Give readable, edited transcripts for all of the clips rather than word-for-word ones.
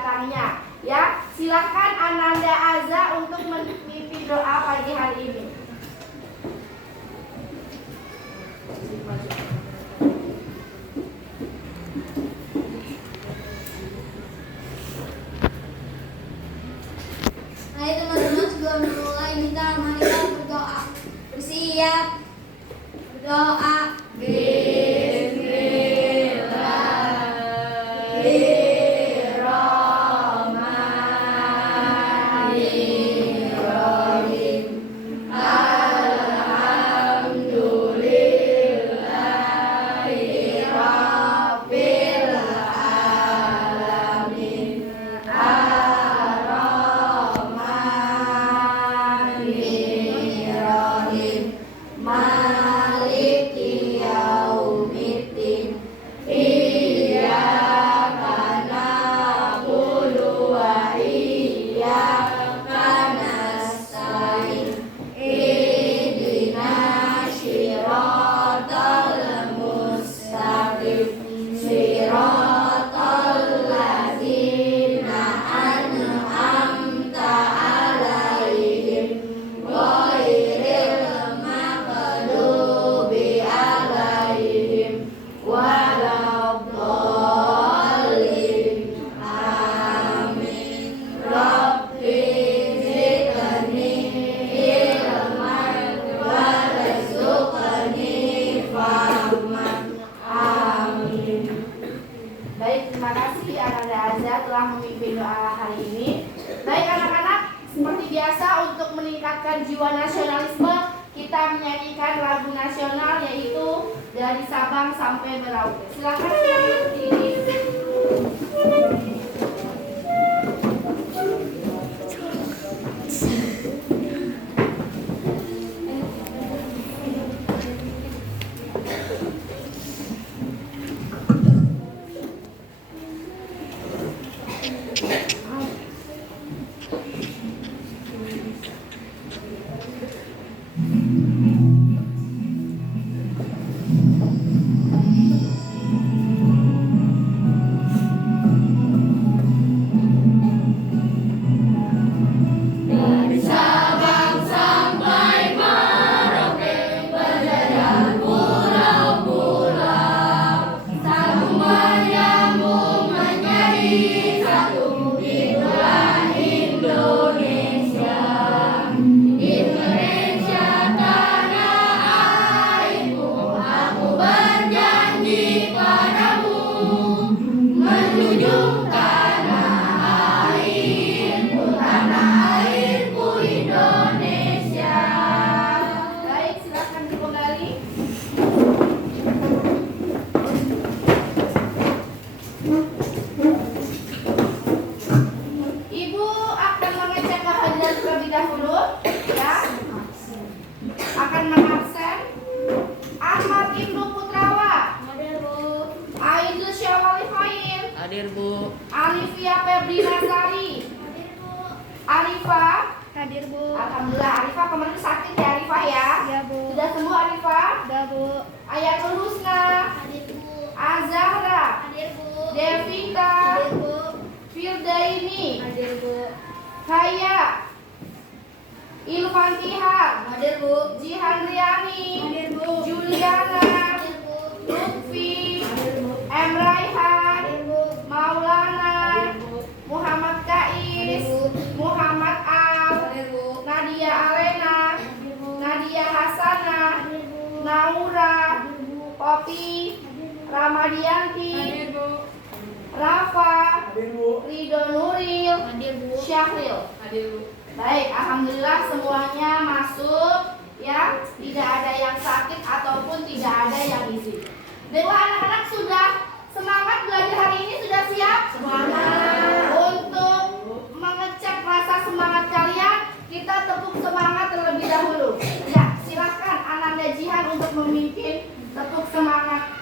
belakangnya. Ya, silahkan Ananda Aza untuk memimpin doa pagi hari ini. Hai teman-teman, sebelum mulai kita mari kita berdoa. Bersiap. Berdoa. Jiwa nasionalisme, kita menyanyikan lagu nasional yaitu dari Sabang sampai Merauke. Silakan berdiri. Hadir, Bu. Alhamdulillah. Arifah kemarin sakit ya, Arifah ya? Iya, Bu. Sudah sembuh Arifah? Sudah, Bu. Ayatul Husna. Hadir, Bu. Azahra. Hadir, Bu. Devita. Hadir, Bu. Firdaini. Hadir, Bu. Haya. Ilfantiha. Hadir, Bu. Jihandriani. Hadir, Bu. Juliana. Hadir, Bu. Lutfi. Hadir, Bu. Emraihan. Hadir, Bu. Maulana. Hadir, Bu. Muhammad Kais. Muhammad Al. Hadir, Bu. Nadia Alena. Hadir, Bu. Nadia Hasanah. Hadir, Bu. Naura. Hadir, Bu. Popi. Ramadianti. Hadir, Bu. Rafa. Hadir, Bu. Ridho Nuril. Hadir, Bu. Syahril. Hadir, Bu. Baik, alhamdulillah semuanya masuk ya, tidak ada yang sakit ataupun tidak ada yang izin. Dewa anak-anak sudah semangat belajar hari ini, sudah siap? Semangat. Untuk mengecek rasa semangat kalian, kita tepuk semangat terlebih dahulu. Ya, silakan Ananda Jihan untuk memimpin tepuk semangat.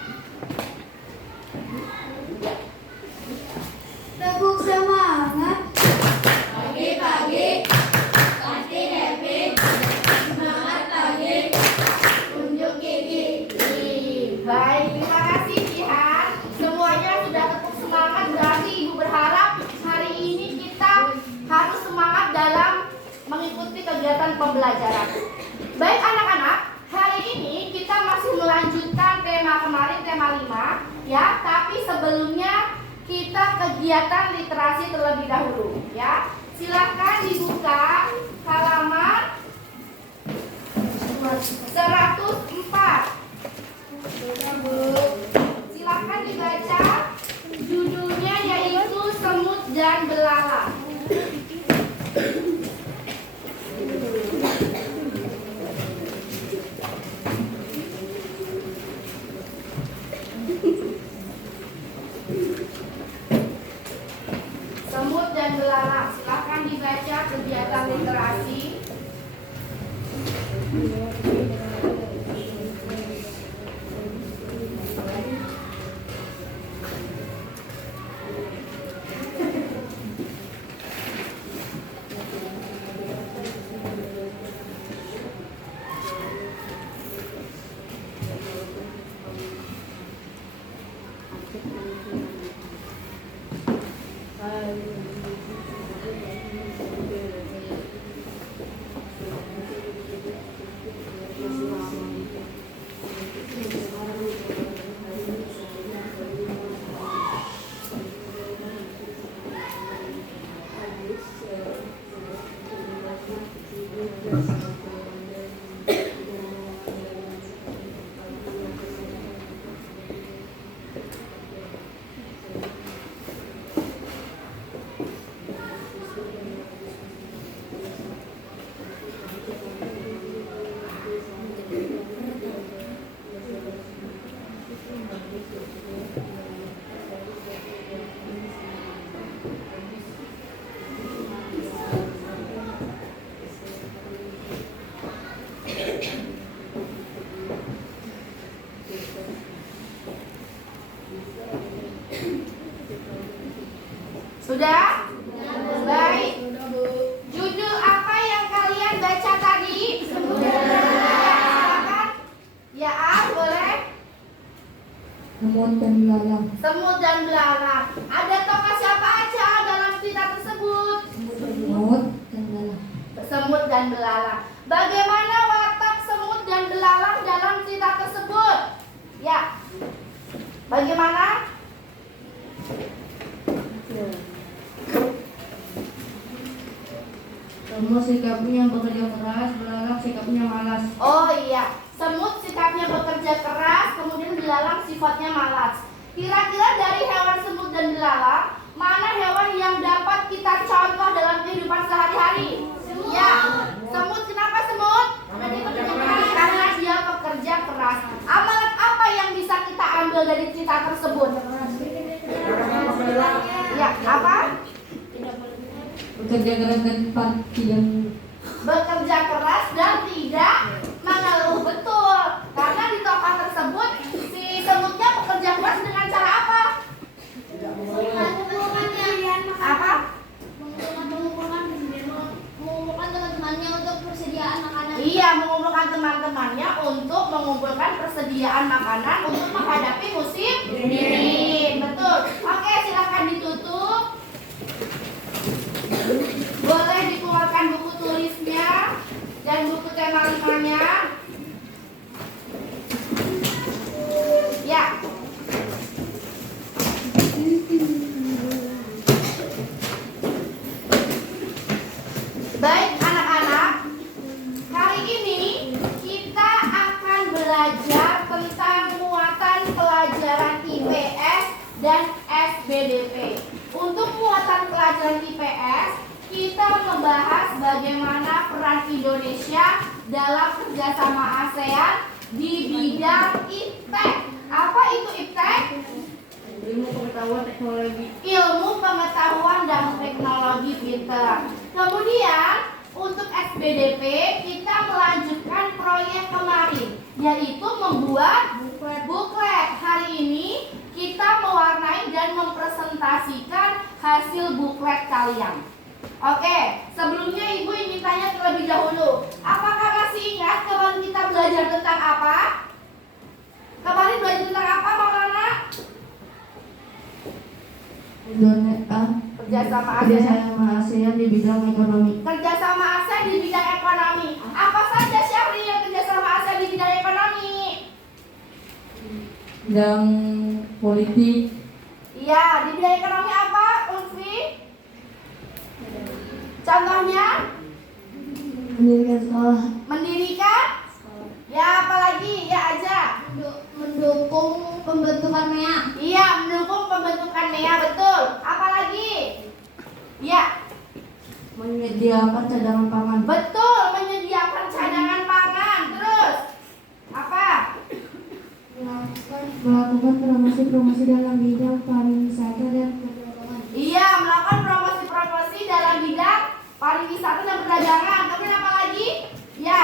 Tepuk semangat. Pagi-pagi pasti happy, semangat pagi, unjuk gigi. Baik, terima kasih Jihan. Semuanya sudah tepuk semangat, berarti Ibu berharap hari pembelajaran. Baik anak-anak, hari ini kita masih melanjutkan tema kemarin, tema 5 ya, tapi sebelumnya kita kegiatan literasi terlebih dahulu ya. Silahkan dibuka halaman 104. Silahkan dibaca judulnya, yaitu Semut dan Belalang. Semut dan Belalang, silahkan dibaca kegiatan literasi. Sudah? Baik. Judul apa yang kalian baca tadi? Silakan. Ya, boleh. Semut dan belalang. Semut dan Belalang. Ada tokoh siapa aja dalam cerita tersebut? Semut dan belalang. Semut dan Belalang. Bagaimana watak semut dan belalang dalam cerita tersebut? Ya. Bagaimana? Semut sikapnya bekerja keras, belalang sikapnya malas. Oh iya, semut sikapnya bekerja keras, kemudian belalang sifatnya malas. Kira-kira dari hewan semut dan belalang, mana hewan yang dapat kita contoh dalam kehidupan sehari-hari? Ya, semut. Kenapa semut? Karena dia pekerja keras. Amalan apa yang bisa kita ambil dari cerita tersebut? Ya, apa? Bekerja keras dan tidak Bekerja keras dan tidak mengeluh. Betul. Karena di tokoh tersebut si semutnya bekerja keras dengan cara apa? Apa? mengumpulkan teman-temannya untuk persediaan makanan. Iya, mengumpulkan teman-temannya untuk mengumpulkan persediaan makanan untuk menghadapi musim dingin. Betul. Oke, silakan ditutup. Boleh dikeluarkan buku tulisnya dan buku tema 5-nya. Ya. Baik anak-anak, hari ini kita akan belajar tentang muatan pelajaran IPS dan SBDP. Untuk muatan pelajaran IPS, kita membahas bagaimana peran Indonesia dalam kerjasama ASEAN di bidang IPTEK. Apa itu IPTEK? Ilmu pengetahuan teknologi. Ilmu pengetahuan dan teknologi pinter. Kemudian untuk SBDP kita melanjutkan proyek kemarin, yaitu membuat buklet. Hari ini kita mewarnai dan mempresentasikan hasil buklet kalian. Oke, sebelumnya Ibu ingin tanya terlebih dahulu, apakah masih ingat kemarin kita belajar tentang apa? Kemarin belajar tentang apa, Maulana? Kerjasama ASEAN di bidang ekonomi. Kerjasama ASEAN di bidang ekonomi. Apa saja Syahri yang kerjasama ASEAN di bidang ekonomi? Bidang politik. Iya, di bidang ekonomi apa, Ulfi? Contohnya? Mendirikan sekolah. Mendirikan? Ya, apalagi? Ya aja. Mendukung pembentukan MEA. Iya, mendukung pembentukan MEA, betul. Apalagi? Ya, Menyediakan cadangan pangan. betul, menyediakan cadangan pangan. Terus apa? Melakukan promosi dalam bidang pariwisata dan perdagangan. Iya, melakukan promosi-promosi dalam bidang pariwisata dan perdagangan. Kemudian apa lagi? Ya,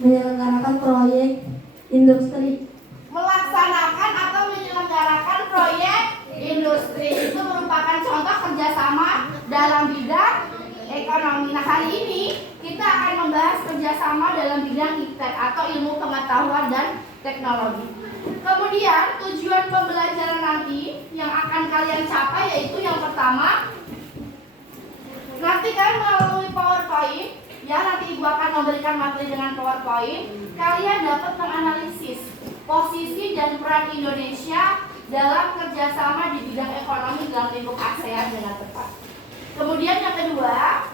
Menyelenggarakan proyek industri. melaksanakan atau menyelenggarakan proyek industri. Itu merupakan contoh kerjasama dalam bidang ekonomi. Nah, hari ini kita akan membahas kerjasama dalam bidang IPTEK atau ilmu pengetahuan dan teknologi. Kemudian tujuan pembelajaran nanti yang akan kalian capai yaitu yang pertama, nanti kalian melalui PowerPoint, ya nanti Ibu akan memberikan materi dengan PowerPoint. Kalian dapat menganalisis posisi dan peran Indonesia dalam kerjasama di bidang ekonomi dalam lingkup ASEAN dengan tepat. Kemudian yang kedua,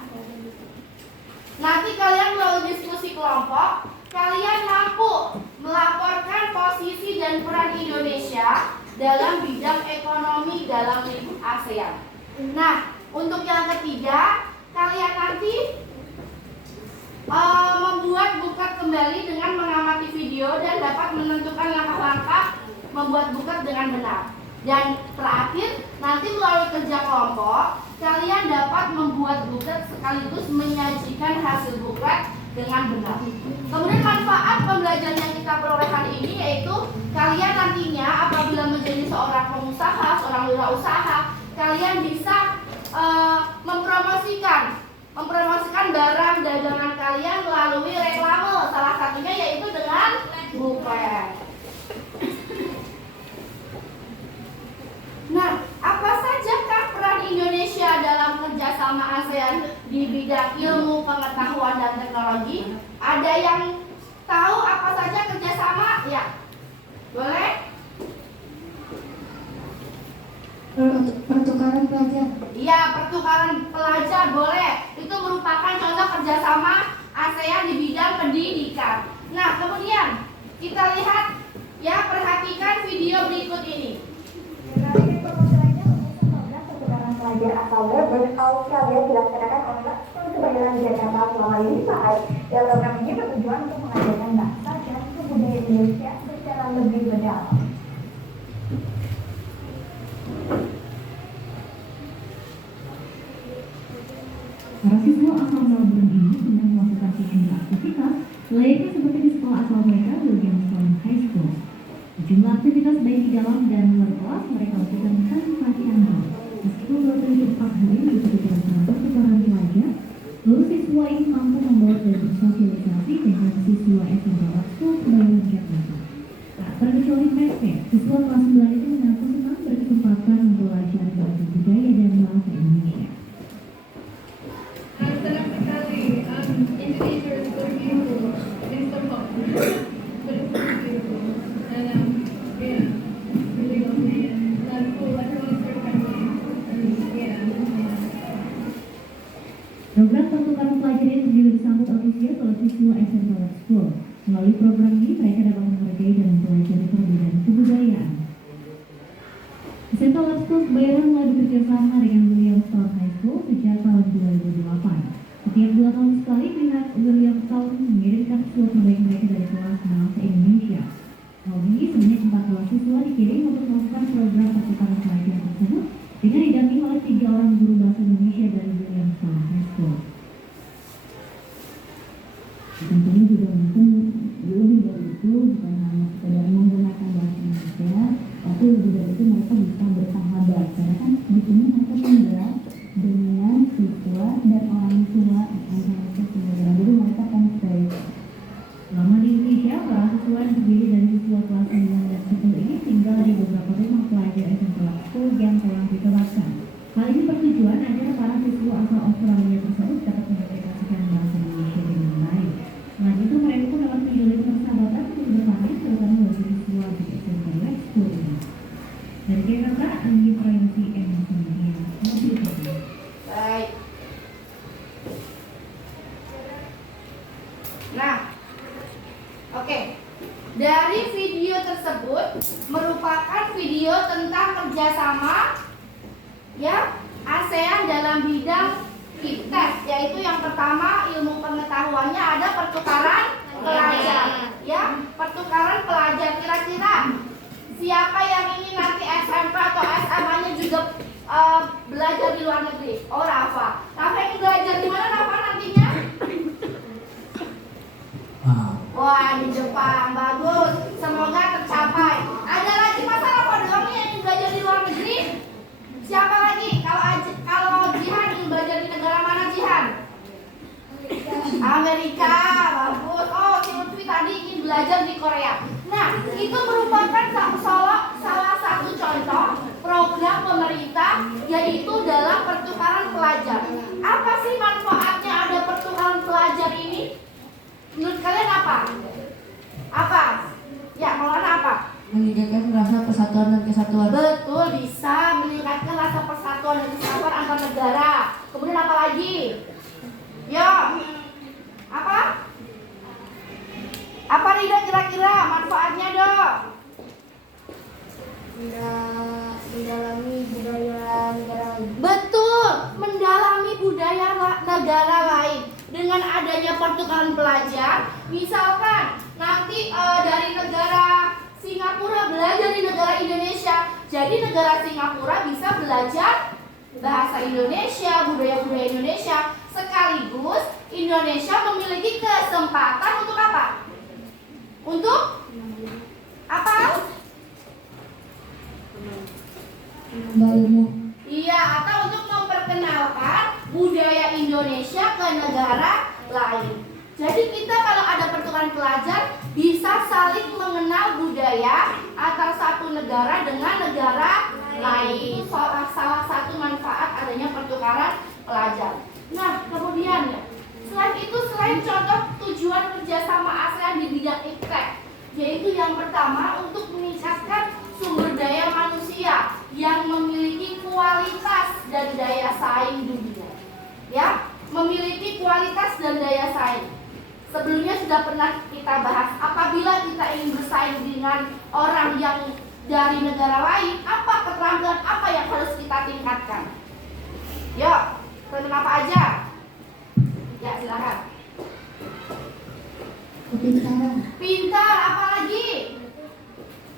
nanti kalian melalui diskusi kelompok, kalian mampu melaporkan posisi dan peran Indonesia dalam bidang ekonomi dalam lingkup ASEAN. Nah, untuk yang ketiga, kalian nanti membuat buklet kembali dengan mengamati video dan dapat menentukan langkah-langkah membuat buklet dengan benar. Dan terakhir, nanti melalui kerja kelompok, kalian dapat membuat buklet sekaligus menyajikan hasil buklet dengan benar. Kemudian manfaat pembelajaran yang kita peroleh hari ini yaitu kalian nantinya apabila menjadi seorang pengusaha, seorang wirausaha, kalian bisa mempromosikan barang dagangan kalian melalui reklame, salah satunya yaitu dengan buklet. Nah, apa sajakah peran Indonesia dalam kerjasama ASEAN di bidang ilmu pengetahuan dan teknologi? Ada yang tahu apa saja kerjasama? Ya, boleh? Pertukaran pelajar. Iya, pertukaran pelajar boleh. Itu merupakan contoh kerjasama ASEAN di bidang pendidikan. Nah, kemudian kita lihat ya, perhatikan video berikut ini. Pertukaran pelajar asal Australia dilaksanakan oleh Kebayoran Jakarta selama 5 hari. Dan program ini bertujuan untuk mengajarkan bahasa dan kebudayaan Indonesia secara lebih mendalam. Para siswa asal Melbourne ini sedang melakukan sejumlah aktivitas layaknya seperti di sekolah asal mereka, Williamstown High School. Sejumlah aktivitas baik di dalam dan luar kelas mereka lakukan tanpa canggung. Meskipun baru terhitung 4 hari mengikuti program pertukaran pelajar, seluruh siswa ini mampu membawa dan bersosialisasi dengan siswa SMA School Kebayoran Jakarta. Tak terkecuali PSP, siswa kelas 9 itu mengaku senang berkesempatan mempelajari bahasa budaya dan bahasa Indonesia. Senang sekali. Indonesia is so beautiful. It's so hot. But it's so beautiful. And yeah, really lovely and cool. Everyone is very friendly. And yeah. Program pertukaran pelajar ini juga disambut antusias oleh siswa SMA School. Melalui program ini, mereka dapat menghargai dan mempelajari perbedaan kebudayaan. SMA School Kebayoran mulai bekerja sama dengan Williamstown High School sejak tahun 2008. Setiap 2 tahun sekali, pihak Williamstown mengirimkan siswa terbaik mereka dari kelas bahasa Indonesia. Tahun ini sebanyak 14 siswa dikirim untuk melakukan program pertukaran pelajar tersebut dengan didampingi oleh 3 orang guru bahasa Indonesia dari Williamstown High School. Tentunya juga mungkin lebih dari itu, bukan hanya sekedar menggunakan bahasa Indonesia, tapi lebih dari itu mereka bisa bersahabat, karena kan di sini mereka tinggal dengan siswa dan orang tua mereka sendiri, jadi mereka kan stay. Selama di Indonesia, para siswa yang terdiri dari siswa kelas 9 dan 10 ini tinggal di beberapa rumah pelajar SMA School yang telah dikeluarkan. Hal ini bertujuan agar para siswa asal Australia tersebut dapat mengaplikasikan bahasa Indonesia itu dapat menjalin persahabatan untuk bertahan terutama bagi siswa di SMP Expo ini. Dari Jakarta, Anggi Provinsi Emosional Mobil Kopi. Baik. Nah, oke. Dari video tersebut merupakan video tentang kerjasama ya ASEAN dalam bidang iptek, yaitu yang pertama ilmu pengetahuannya ada pertukaran pelajar, ya pertukaran pelajar. Kira-kira siapa yang ingin nanti SMP atau SMA-nya juga belajar di luar negeri? Oh, Rafa. Rafa ingin belajar di mana Rafa nantinya? Wah, di Jepang. Bagus. Semoga tercapai. Ada lagi masa Rafa doang nih yang ingin belajar di luar negeri? Siapa lagi? Kalau Jihan ingin belajar di negara mana, Jihan? Amerika. Bagus. Oh, si Lutfi tadi ingin belajar di Korea. Nah, itu merupakan salah satu contoh program pemerintah, yaitu dalam pertukaran pelajar. Apa sih manfaatnya ada pertukaran pelajar ini? Menurut kalian apa? Apa? Ya, Maulana apa? Meningkatkan rasa persatuan dan kesatuan. Betul, bisa meningkatkan rasa persatuan dan kesatuan antar negara. Kemudian apa lagi? Yo, apa? Apa Rida kira-kira manfaatnya, Dok? Mendalami budaya negara lain. Betul, mendalami budaya negara lain. Dengan adanya pertukaran pelajar, misalkan nanti dari negara Singapura belajar di negara Indonesia, jadi negara Singapura bisa belajar bahasa Indonesia, budaya-budaya Indonesia, sekaligus Indonesia memiliki kesempatan untuk apa? Untuk apa? Ilmu. Iya, atau untuk memperkenalkan budaya Indonesia ke negara lain. Jadi kita kalau ada pertukaran pelajar bisa saling mengenal budaya antara satu negara dengan negara lain. Itu salah satu manfaat adanya pertukaran pelajar. Nah, kemudian ya, selain contoh tujuan kerjasama ASEAN di bidang iptek, yaitu yang pertama untuk meningkatkan sumber daya manusia yang memiliki kualitas dan daya saing dunia. Ya, memiliki kualitas dan daya saing. Sebelumnya sudah pernah kita bahas, apabila kita ingin bersaing dengan orang yang dari negara lain, apa keterampilan apa yang harus kita tingkatkan? Yuk, tentang apa aja? Ya, silakan. Kepintaran. Pintar, apa lagi?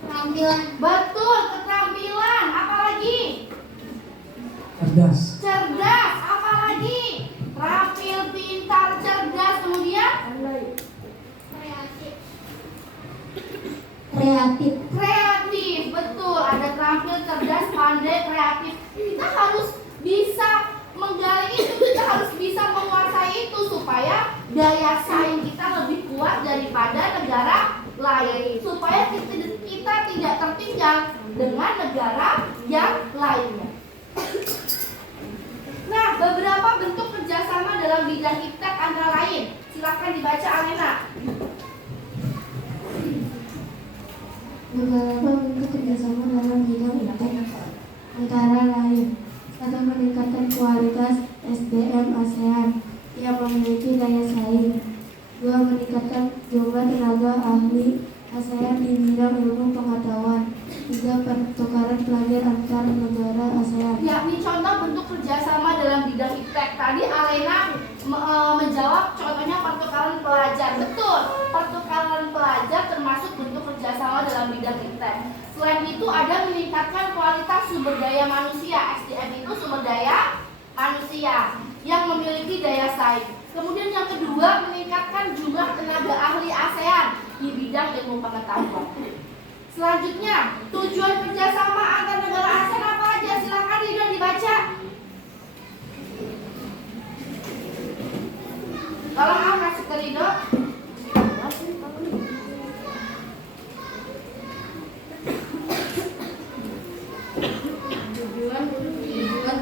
Keterampilan. Betul, keterampilan, apa lagi? Cerdas. Cerdas, apa lagi? Terampil, pintar, cerdas, kemudian Kreatif. kreatif. Betul, ada terampil, cerdas, pandai, kreatif. Kita harus bisa menggali itu, kita harus bisa menguasai itu supaya daya saing kita lebih kuat daripada negara lain, supaya kita tidak tertinggal dengan negara yang lainnya. Nah, beberapa bentuk kerjasama dalam bidang iptek antara lain. Silakan dibaca, Alena. Beberapa bentuk kerjasama dalam bidang iptek antara lain: 1. Meningkatkan kualitas SDM ASEAN yang memiliki daya saing. 2. Meningkatkan jumlah tenaga ahli ASEAN di bidang ilmu pengetahuan. 3. Pertukaran pelajar antar negara ASEAN. Yakni contoh bentuk kerjasama dalam bidang iptek. Tadi Alena menjawab contohnya pertukaran pelajar. Betul, pertukaran pelajar termasuk bentuk kerjasama dalam bidang iptek. Selain itu ada meningkatkan kualitas sumber daya manusia. SDM itu sumber daya manusia yang memiliki daya saing. Kemudian yang kedua, meningkatkan jumlah tenaga ahli ASEAN di bidang ilmu pengetahuan. Selanjutnya, tujuan kerjasama antar negara ASEAN apa aja? Silakan Ridwan dibaca. Tolong kasih ke Ridho. Tujuan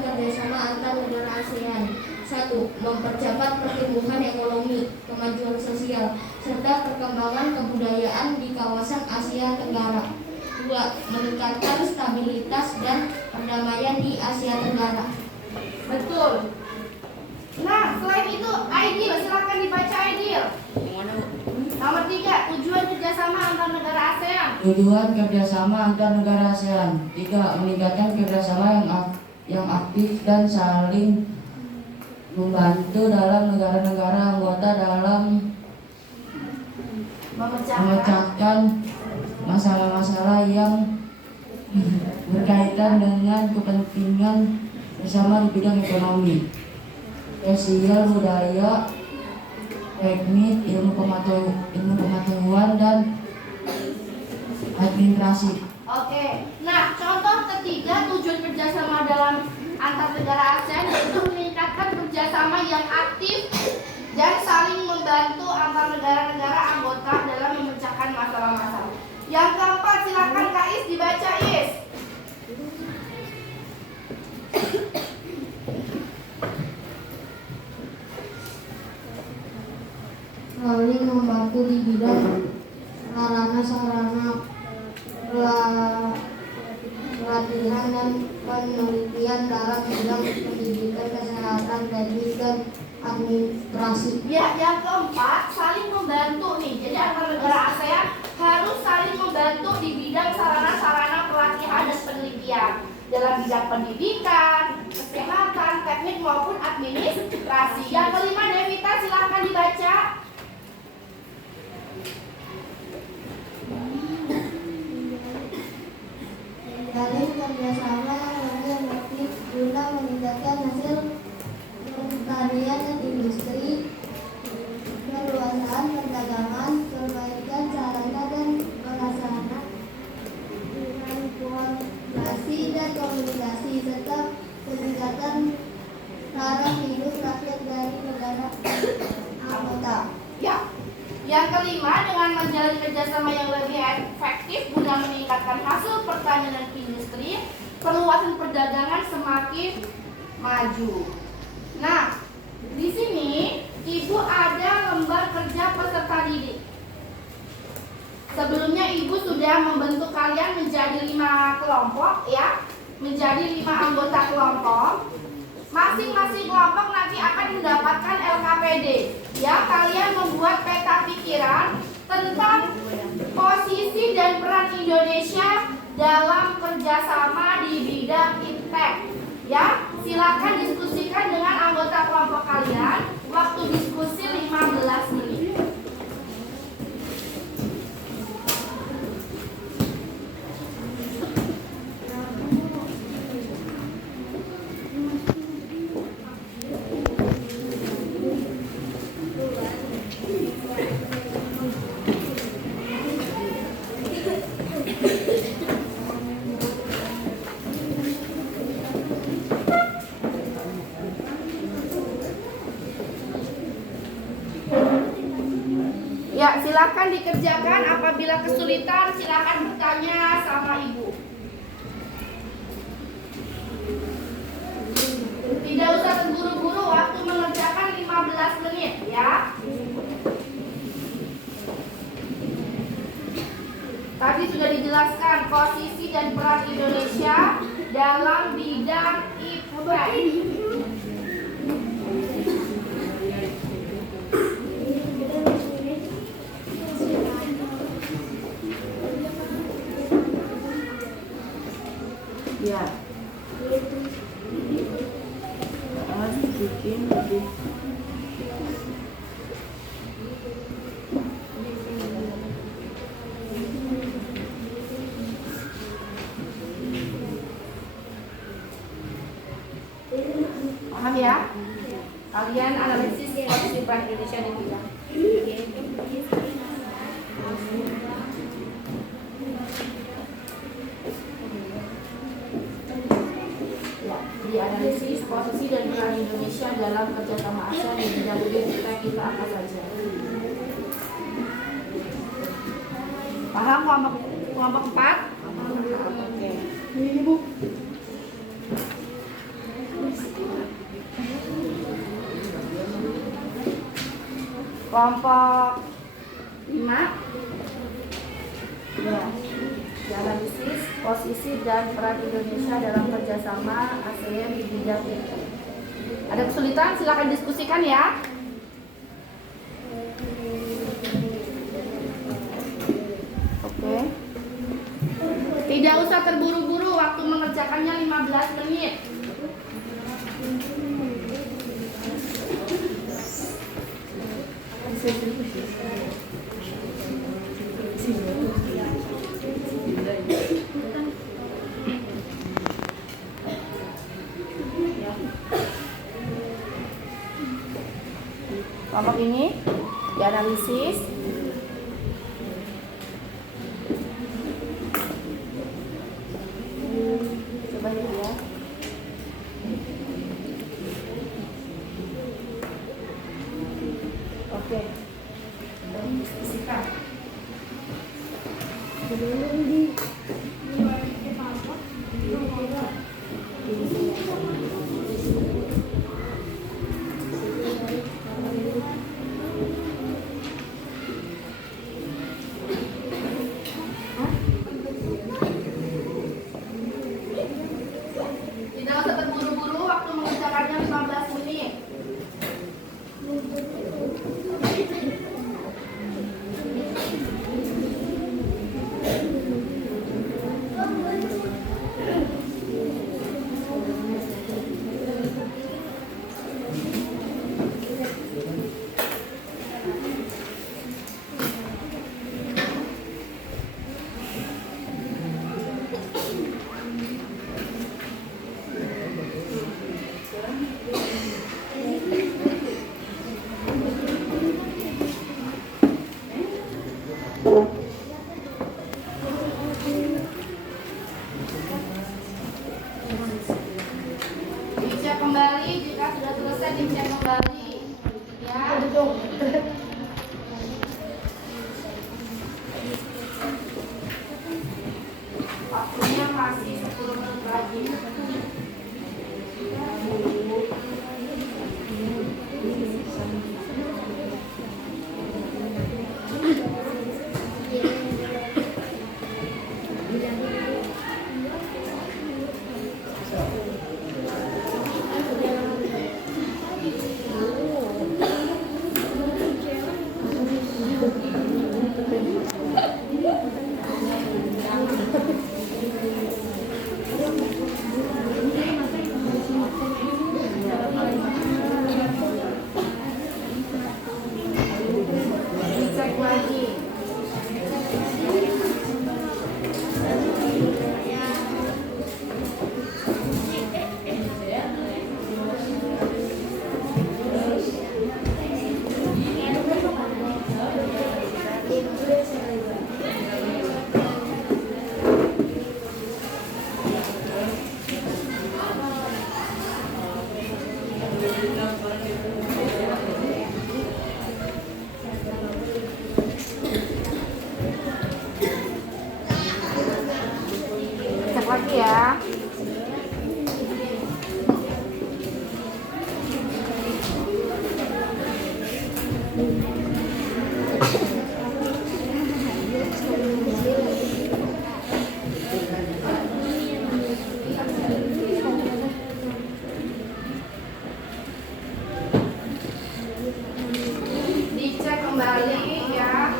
kerjasama antar negara ASEAN. 1. Mempercepat pertumbuhan ekonomi, kemajuan sosial, serta perkembangan kebudayaan di kawasan Asia Tenggara. 2. Meningkatkan stabilitas dan perdamaian di Asia Tenggara. Betul. Nah, selain itu, Aidil, silakan dibaca Aidil. Nomor 3, tujuan kerjasama antar negara ASEAN. Tujuan kerjasama antar negara ASEAN. 3. Meningkatkan kerjasama yang aktif dan saling membantu dalam negara-negara anggota dalam memecahkan masalah-masalah yang berkaitan dengan kepentingan bersama di bidang ekonomi, sosial, budaya, teknik, ilmu pengetahuan, dan administrasi. Oke. Nah, contoh ketiga tujuan kerjasama dalam antar negara ASEAN yaitu meningkatkan kerjasama yang aktif dan saling membantu antar negara-negara anggota dalam memecahkan masalah-masalah. Yang keempat, silakan Kak Is dibaca Is. Saling membantu di bidang sarana-sarana pelatihan dan penelitian dalam bidang pendidikan, kesehatan, teknik, dan administrasi. Ya, yang keempat, saling membantu nih. Jadi antar negara ASEAN harus saling membantu di bidang sarana-sarana pelatihan dan penelitian dalam bidang pendidikan, kesehatan, teknik maupun administrasi. Yang kelima, Devita, silahkan dibaca. Saling kerjasama yang lebih efektif guna meningkatkan hasil pertanian dan industri, perluasan perdagangan, perbaikan sarana dan prasarana, informasi dan komunikasi, serta peningkatan taraf hidup rakyat dari negara anggota. Ya. Yang kelima, dengan menjalin kerjasama yang lebih efektif guna meningkatkan hasil pertanian dan industri, perluasan perdagangan semakin maju. Nah, di sini Ibu ada lembar kerja peserta didik. Sebelumnya Ibu sudah membentuk kalian menjadi 5 kelompok ya, menjadi 5 anggota kelompok. Masing-masing kelompok nanti akan mendapatkan LKPD. Ya, kalian membuat peta pikiran tentang posisi dan peran Indonesia dalam kerjasama di bidang Iptek. Ya, silakan diskusikan dengan anggota kelompok kalian. Waktu diskusi 15 menit. Ya, silakan dikerjakan. Apabila kesulitan, silakan bertanya sama Ibu. Tidak usah terburu-buru, waktu mengerjakan 15 menit ya. Tadi sudah dijelaskan posisi dan peran Indonesia dalam bidang Iptek. Ya. Harus bikin lebih. Paham ya? Kalian analisis posisi peran Indonesia di bidang. Dianalisis posisi dan peran Indonesia dalam kerjasama ASEAN di bidang Iptek kita apa saja. Paham kelompok 4? Oke. Ini Bu. Kelompok 5 Ya, dianalisis posisi dan peran Indonesia dalam kerjasama ASEAN di bidang itu. Ada kesulitan? Silakan diskusikan ya. Oke. Tidak usah terburu-buru, waktu mengerjakannya 15 menit. Kelompok ini dianalisis. Coba lihat ya. Oke. Dan diskusikan. Tidak usah terburu-buru, waktu mengerjakannya 15 menit. Dicek kembali, jika sudah selesai dicek kembali. Ya. Waktunya masih 10 menit lagi. Dicek lagi. Cek lagi ya. Dicek kembali ya.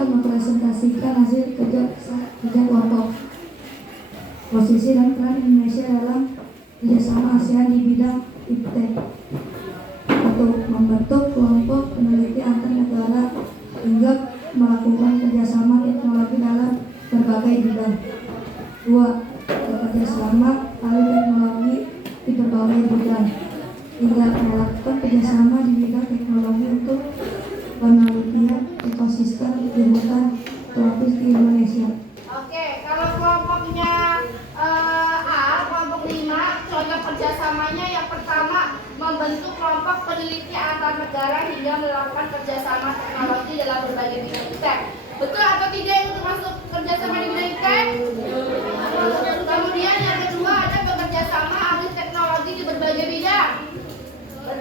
akan mempresentasikan hasil kerja kelompok. Posisi dan peran Indonesia dalam kerjasama ASEAN di bidang iptek. 1. Membentuk kelompok peneliti antar negara hingga melakukan kerjasama teknologi dalam berbagai bidang. 2. Bekerjasama ahli teknologi di berbagai bidang hingga melakukan kerjasama di bidang teknologi untuk penelitian ekosistem di hutan tropis di Indonesia. Oke, kalau kelompoknya A, kelompok 5, contoh kerjasamanya yang pertama membentuk kelompok peneliti antar negara hingga melakukan kerjasama teknologi dalam berbagai bidang iptek. Betul atau tidak untuk masuk kerjasama di bidang iptek? Kemudian yang kedua ada bekerjasama ahli teknologi di berbagai bidang.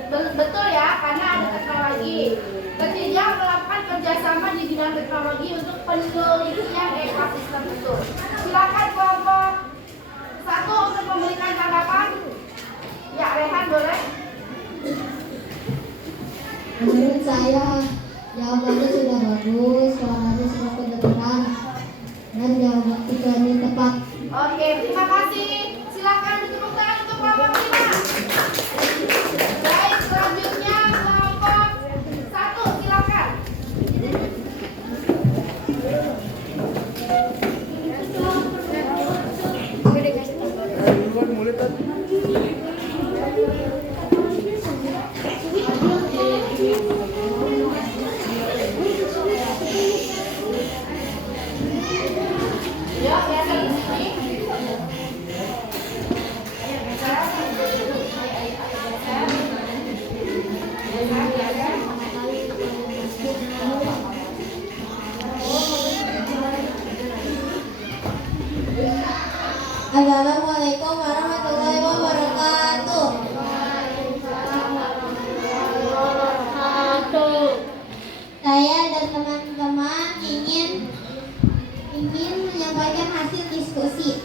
Betul ya, karena ada teknologi. Ketiga, melakukan kerjasama di bidang teknologi untuk penelitian ekosistem betul. Silakan kelompok 1 untuk memberikan tanggapan. Ya, Rehan boleh. Menurut saya jawabannya sudah bagus, suaranya sudah kedengaran, dan jawaban ini tepat. Oke, terima kasih. Silakan ditepuk tangan untuk kelompok 5. Baik, selanjutnya kelompok 1, silakan. Ya, biasa di sini. Assalamualaikum warahmatullahi wabarakatuh. Saya dan teman-teman ingin menyampaikan hasil diskusi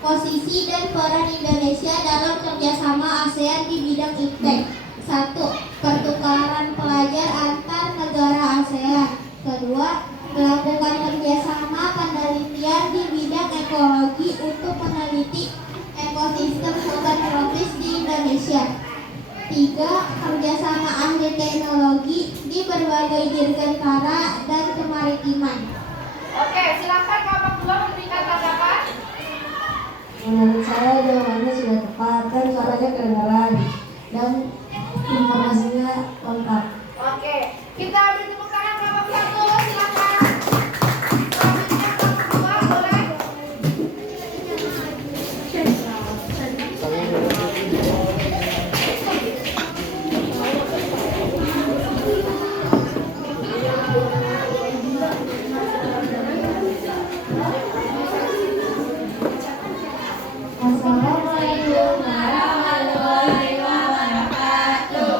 posisi dan peran Indonesia dalam kerjasama ASEAN di bidang iptek. 1. Pertukaran pelajar antar negara ASEAN. 2. Melakukan kerjasama penelitian di bidang ekologi untuk meneliti ekosistem hutan tropis di Indonesia. 3. Kerjasama ahli teknologi di berbagai dirgantara dan kemaritiman. Oke, silakan kelompok 2 memberikan tanggapan. Menurut saya jawabannya sudah tepat dan suaranya kedengaran dan informasinya lengkap. Oke, kita beri tepuk tangan kelompok 1, silakan. Selanjutnya kelompok 2 boleh. Assalamualaikum warahmatullahi wabarakatuh.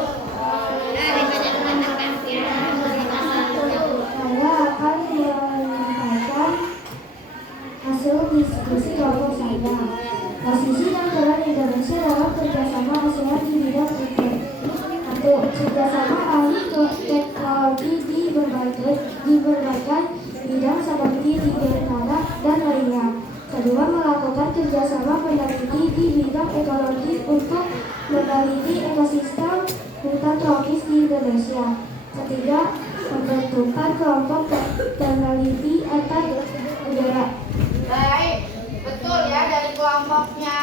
Saya akan menyampaikan hasil diskusi kelompok saya. Posisi dan peran Indonesia dalam kerjasama ASEAN di bidang iptek. 1. Kerjasama ahli teknologi di berbagai bidang seperti dirgantara dan lainnya. 2. Melakukan kerjasama peneliti di bidang ekologi untuk meneliti ekosistem hutan tropis di Indonesia. 3. Pembentukan kelompok peneliti antar negara. Baik, betul ya, dari kelompoknya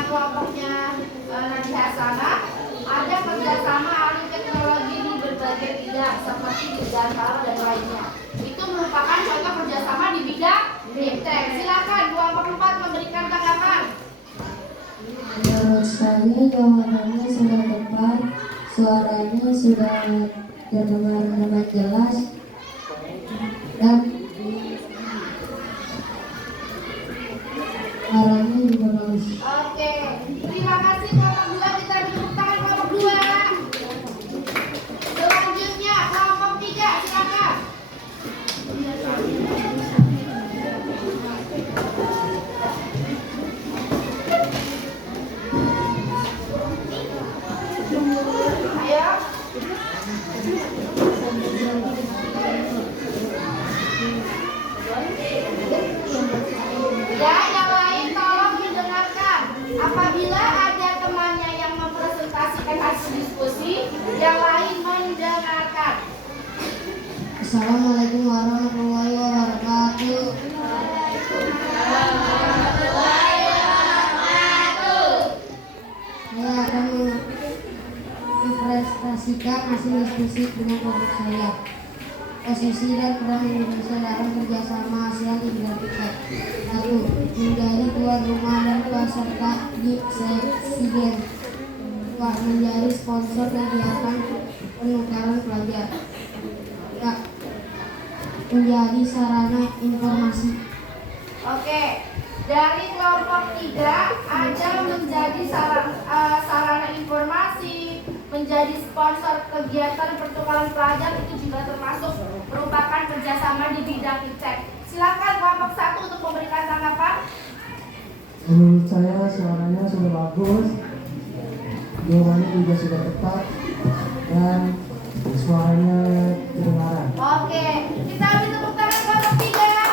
Nadia Hasanah ada kerjasama ahli teknologi di berbagai bidang seperti dirgantara dan lainnya. Itu merupakan contoh kerjasama di bidang iptek. Silakan kelompok 4 memberikan tanggapan. Menurut saya jawabannya sudah tepat, suaranya sudah terdengar dengan jelas dan arahnya juga bagus. Oke, terima kasih kelompok 2. Kita beri tepuk tangan kelompok 2. Selanjutnya kelompok 3, silakan. Ayo. Yang lain mendengarkan. Assalamualaikum warahmatullahi wabarakatuh. Saya akan mempresentasikan hasil diskusi dengan kelompok saya. Posisi dan peran Indonesia dalam kerjasama ASEAN di bidang riset. 1. Menjadi tuan rumah dan peserta di SEA Games. 2. Menjadi sponsor kegiatan penukaran pelajar. 3. Menjadi sarana informasi. Oke, dari kelompok 3 ada menjadi sarana informasi, menjadi sponsor kegiatan pertukaran pelajar, itu juga termasuk merupakan kerjasama di bidang riset. Silakan kelompok 1 untuk memberikan tanggapan. Menurut saya suaranya sudah bagus, jawabannya juga sudah tepat, dan suaranya kedengaran. Oke, kita beri tepuk tangan kelompok 3.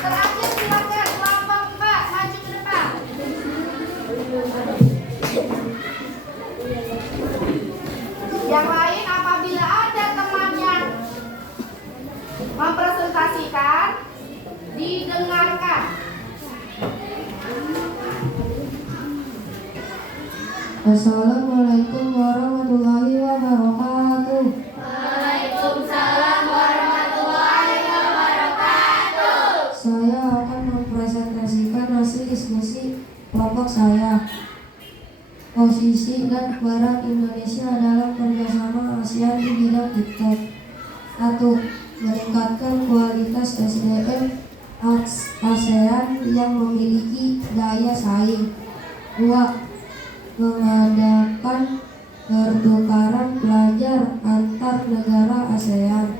Terakhir silakan kelompok 4 maju ke depan. Yang lain apabila ada temannya mempresentasikan, didengarkan. Assalamualaikum warahmatullahi wabarakatuh. Waalaikumsalam warahmatullahi wabarakatuh. Saya akan mempresentasikan hasil diskusi kelompok saya. Posisi dan peran Indonesia dalam kerjasama ASEAN di bidang iptek. 1. Meningkatkan kualitas SDM ASEAN yang memiliki daya saing. 2. Mengadakan pertukaran pelajar antar negara ASEAN.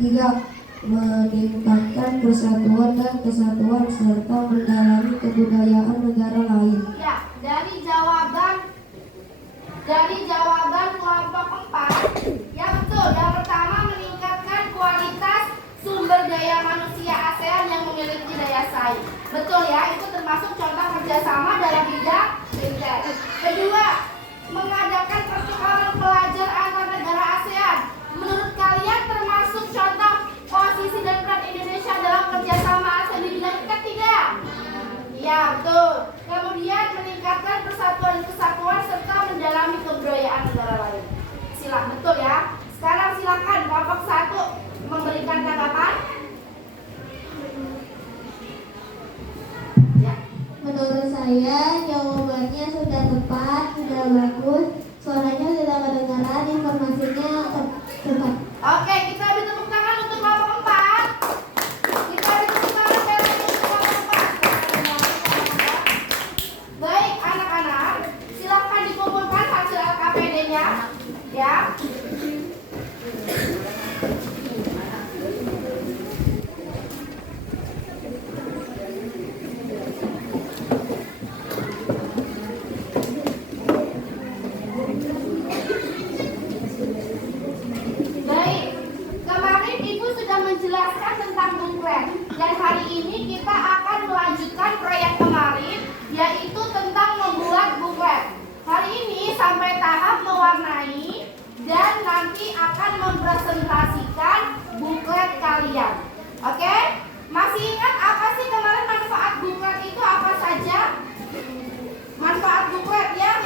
3. Meningkatkan persatuan dan kesatuan serta mendalami kebudayaan negara lain. Ya, dari jawaban kelompok 4, ya betul. Yang pertama, meningkatkan kualitas sumber daya manusia ASEAN yang memiliki daya saing. Betul ya, itu termasuk contoh kerjasama dalam bidang riset. Kedua, mengadakan pertukaran pelajar antar negara ASEAN. Menurut kalian termasuk contoh posisi dan peran Indonesia dalam kerjasama ASEAN di bidang riset tidak? Ya, betul. Kemudian meningkatkan persatuan kesatuan serta mendalami kebudayaan negara lain. Silakan, betul ya. Sekarang silakan kelompok 1 memberikan tanggapan. Ya. Menurut saya jawabannya sudah tepat, sudah bagus, suaranya sudah kedengaran, informasinya tepat. Oke, kita beri tepuk tangan untuk kelompok 4. Kita beri tepuk tangan sekali lagi untuk kelompok 4. Baik, anak-anak, silakan dikumpulkan hasil LKPD-nya, ya. Baik, kemarin Ibu sudah menjelaskan tentang buklet, dan hari ini kita akan melanjutkan proyek kemarin, yaitu tentang membuat buklet. Hari ini sampai tahap mewarnai dan nanti akan mempresentasikan buklet kalian. Oke? Masih ingat apa sih kemarin manfaat buklet itu apa saja? Manfaat buklet ya?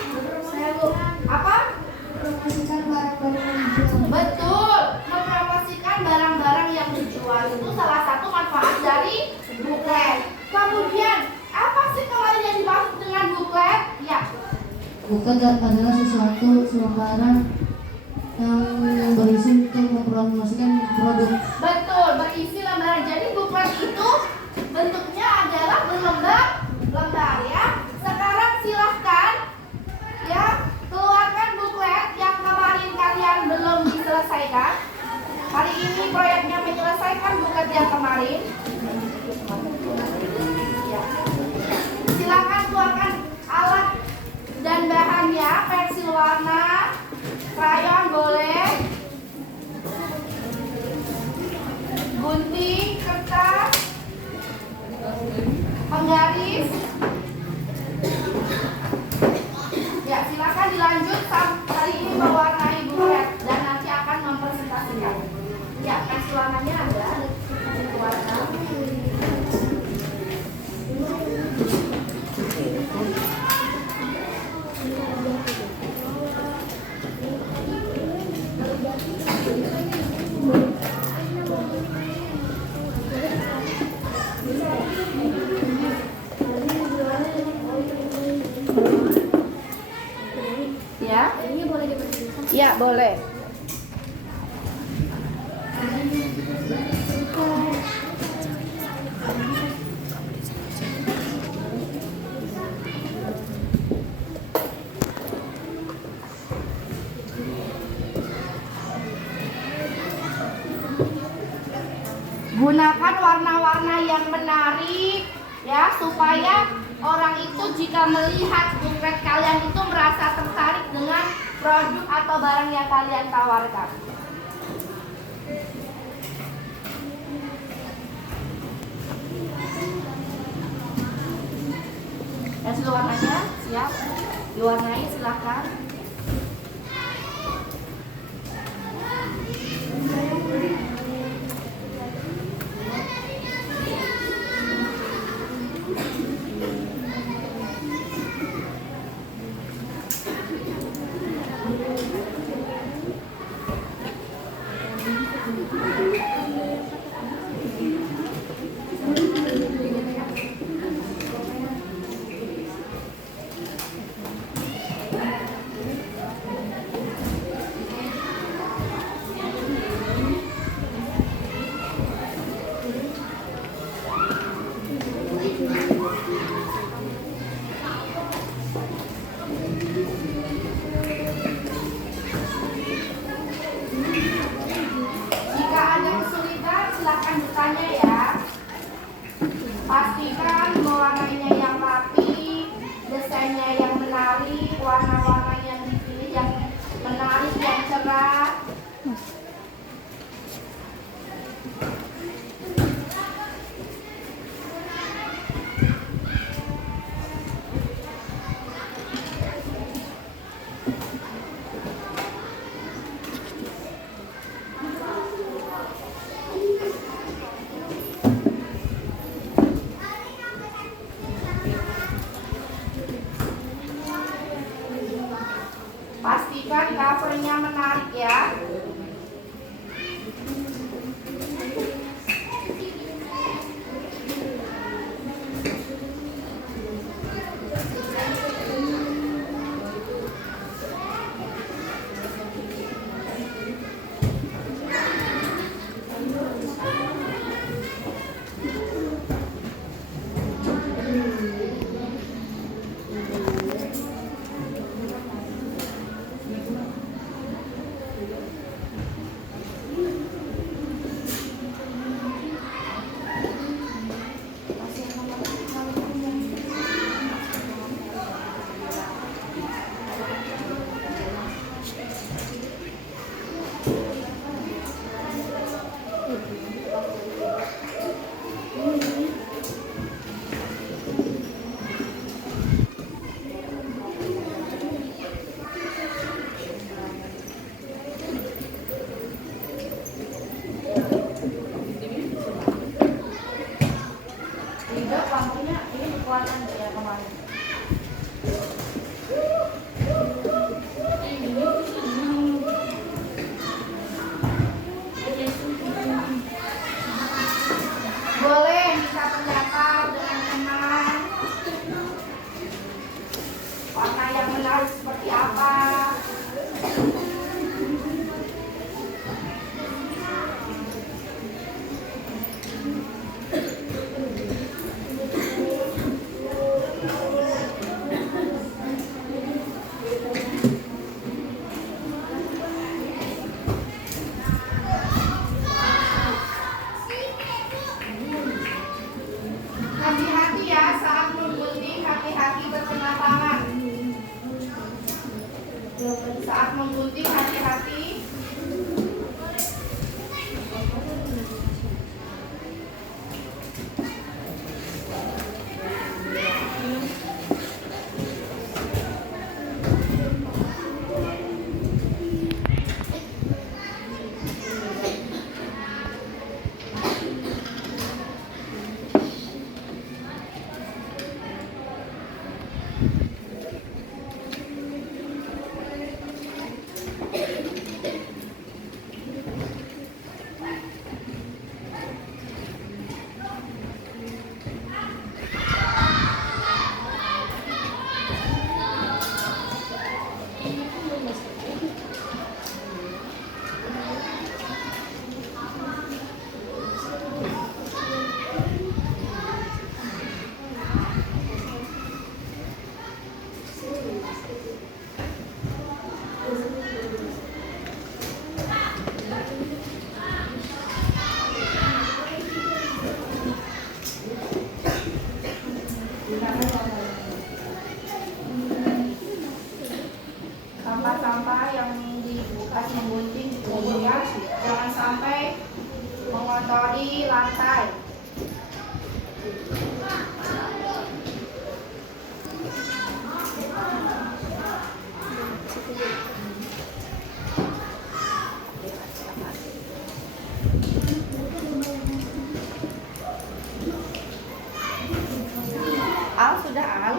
Apa? Promosikan barang-barang yang dijual. Betul, mempromosikan barang-barang yang dijual itu salah satu manfaat dari buklet. Kemudian, apa sih kemarin yang dimaksud dengan buklet? Ya, Buklet adalah sesuatu lembaran yang berisi untuk mempromosikan produk. betul, berisi lembaran. Jadi buklet itu bentuknya adalah berlembar-lembar ya. Sekarang silahkan ya keluarkan buklet yang kemarin kalian belum diselesaikan. Hari ini proyeknya menyelesaikan buklet yang kemarin. Ya. Silakan keluarkan alat dan bahannya, pensil warna, krayon boleh, gunting, kertas, penggaris. Ya, silakan dilanjut hari ini mewarnai. boleh. Gunakan warna-warna yang menarik ya, supaya orang itu jika melihat buklet kalian itu merasa tertarik dengan produk atau barang yang kalian tawarkan. Kasih warnanya, siap? Diwarnai, silahkan. Jika ada kesulitan, silakan bertanya ya. Pastikan mewarnainya yang rapi, desainnya yang menarik, warna-warna yang dipilih yang menarik, yang cerah. Pastikan covernya menarik ya. Tidak, lampunya ini dikeluarkan ya kemarin. Boleh minta pendapat dengan teman. Warna yang menarik seperti apa? Hati-hati ya saat menggunting, hati-hati berkena tangan. Saat menggunting, hati-hati. Al, sudah Al?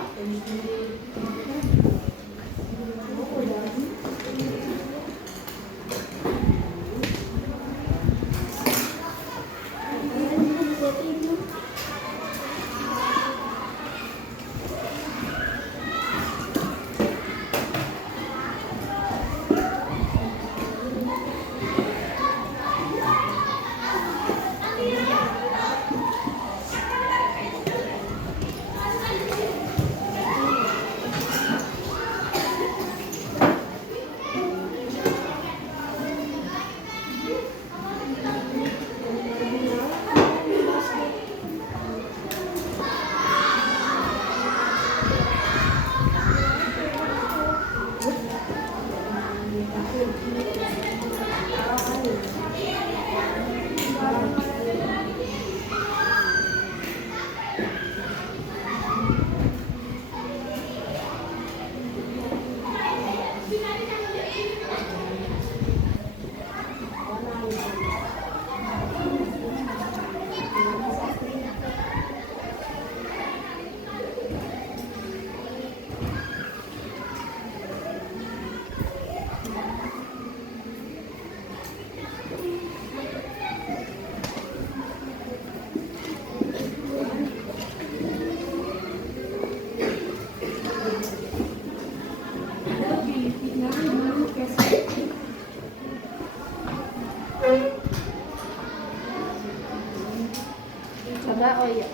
Coba, oh iya,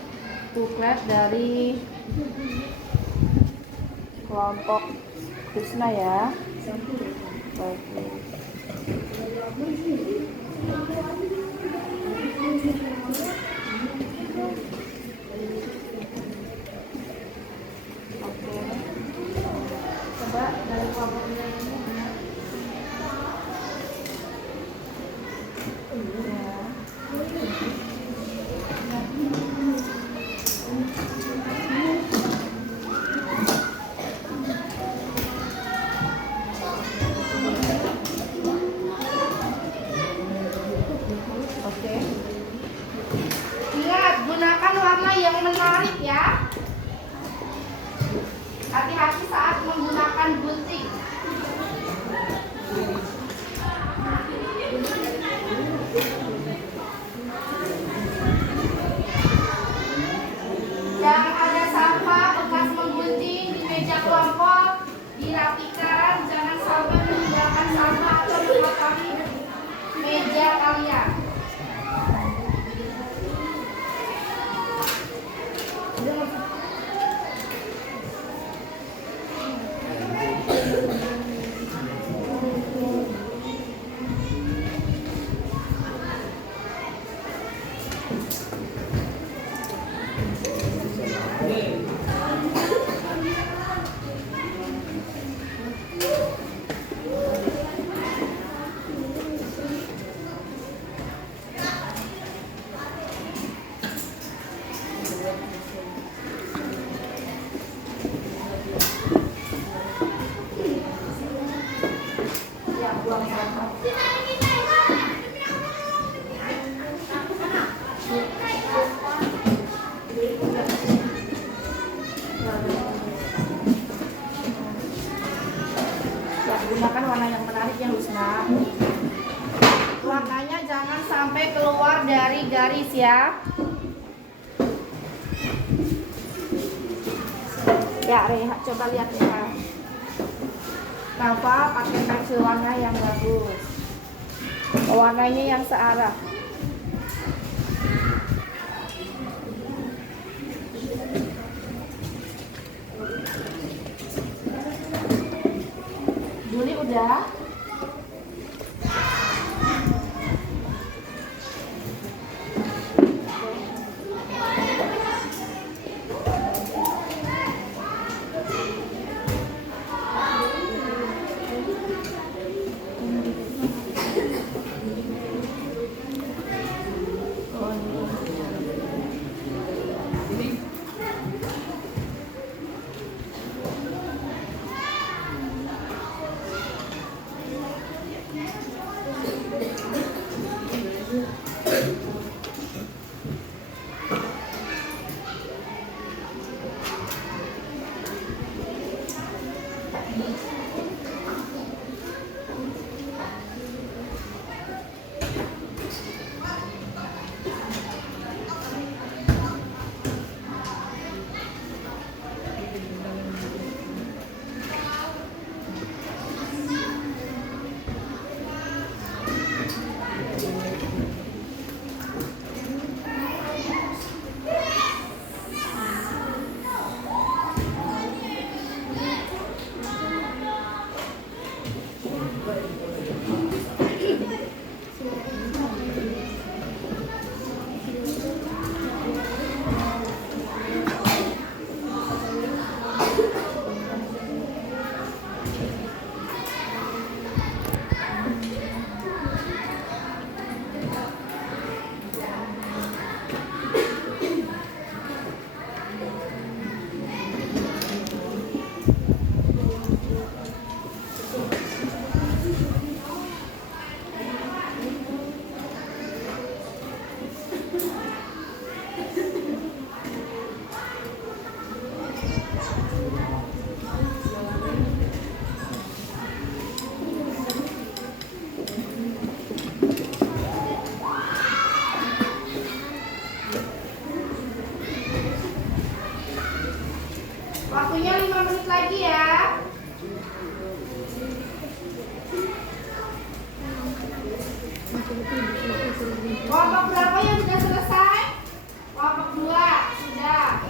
buklet dari kelompok Krishna ya. Bagus. Oke. Coba dari kelompoknya ini. Oke. Ingat, gunakan warna yang menarik ya. Hati-hati saat menggunakan gunting. Jangan ada sampah bekas menggunting di meja kelompok, dirapikan, jangan sampai meninggalkan sampah atau mengotori meja kalian. Ya, buang sampah. Ya, gunakan warna yang menarik ya Lusna. Warnanya jangan sampai keluar dari garis ya. Ya, Reha, coba lihat ya. Kenapa pakai pensil warna yang bagus? Warnanya yang searah. Juli udah? 5 menit lagi ya. Kelompok berapa yang sudah selesai? Kelompok 2 sudah.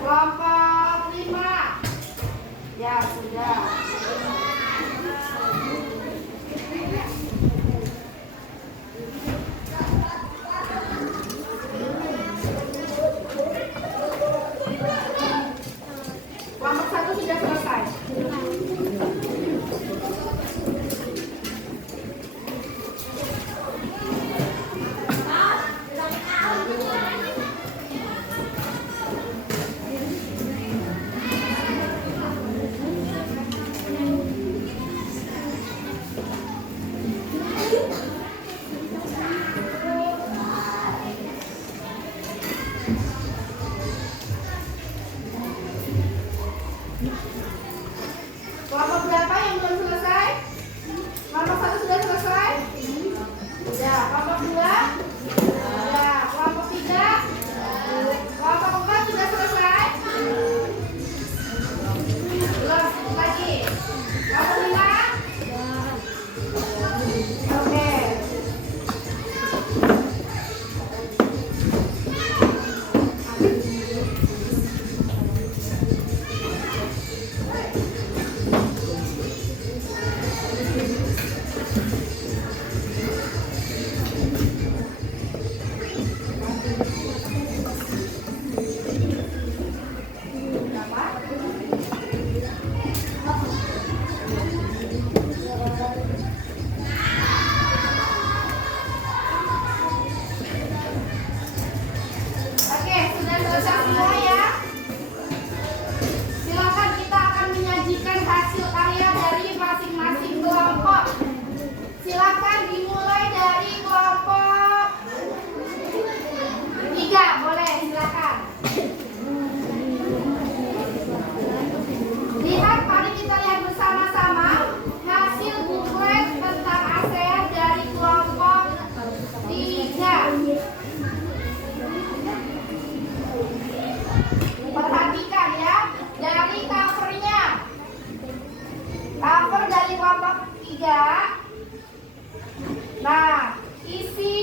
Kelompok 5 ya sudah. Kelompok 1 sudah selesai. Kelompok berapa yang belum selesai? Kelompok 1 sudah selesai? Sudah. Kelompok 2? Sudah. Kelompok 3? Kelompok 4 sudah selesai? Belum, sedikit lagi. Kelompok 5? Oke. Oke, sudah selesai semua ya. Silakan kita akan menyajikan hasil karya dari masing-masing kelompok. Silakan dimulai dari kelompok 3, boleh silakan. Lihat, mari kita lihat bersama-sama hasil buklet tentang ASEAN dari kelompok 3. Perhatikan ya, dari covernya. Cover dari kelompok 3. Nah, isi